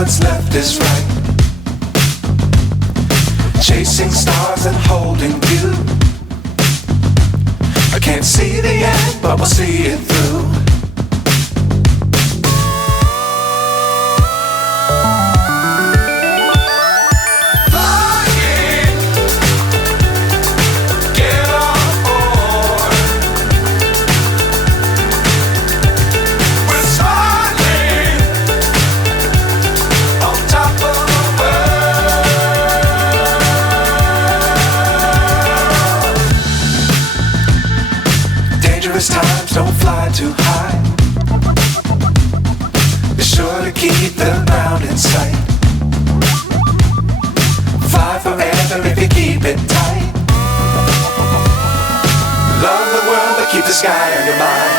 what's left is right. Chasing stars and holding you. I can't see the end, but we'll see it through. Times don't fly too high. Be sure to keep the ground in sight. Fly forever if you keep it tight. Love the world but keep the sky on your mind.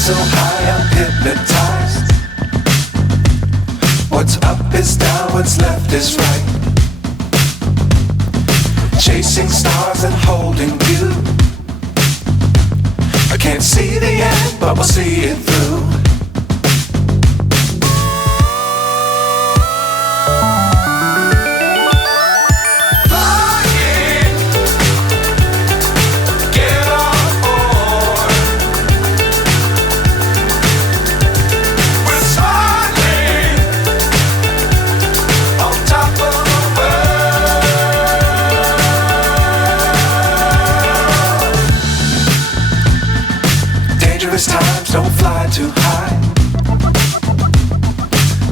So high I'm hypnotized. What's up is down, what's left is right. Chasing stars and holding you. I can't see the end, but we'll see it through. Times don't fly too high.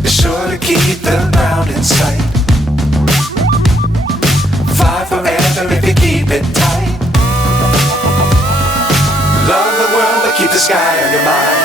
Be sure to keep the ground in sight. Fly forever if you keep it tight. Love the world but keep the sky on your mind.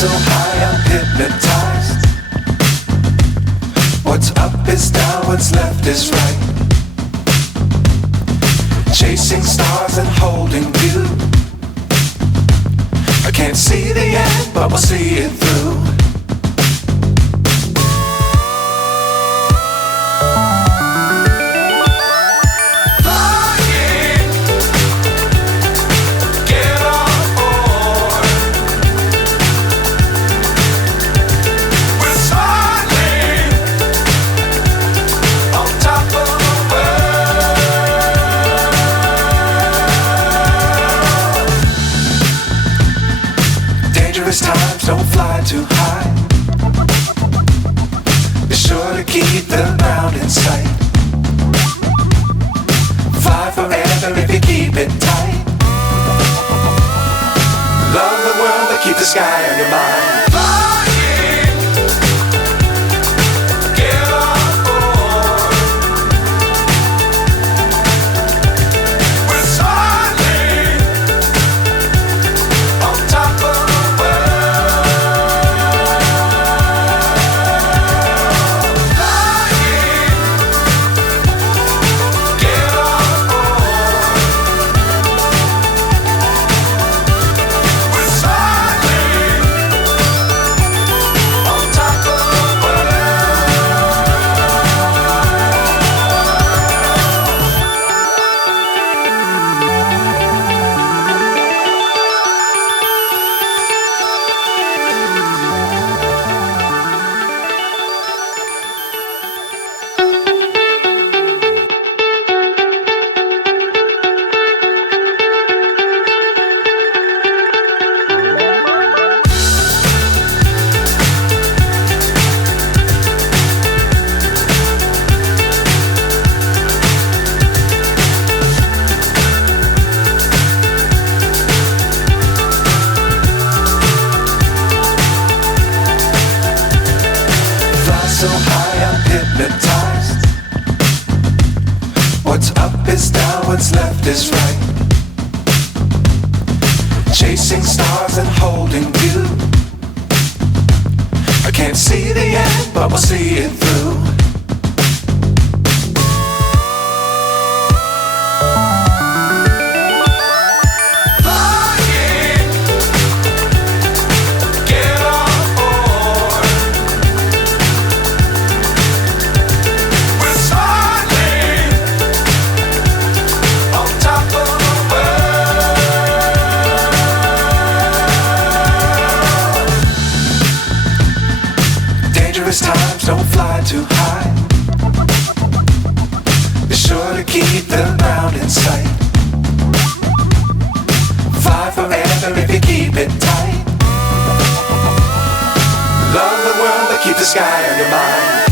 So high I'm hypnotized. What's up is down, what's left is right. Chasing stars and holding you. I can't see the end, but we'll see it through. don't fly too high. Be sure to keep the ground in sight. Fly forever if you keep it tight. Love the world but keep the sky on your mind. So high I'm hypnotized. What's up is down, what's left is right. Chasing stars and holding you. I can't see the end, but we'll see it through. Times don't fly too high. Be sure to keep the ground in sight. Fly forever if you keep it tight. Love the world but keep the sky on your mind.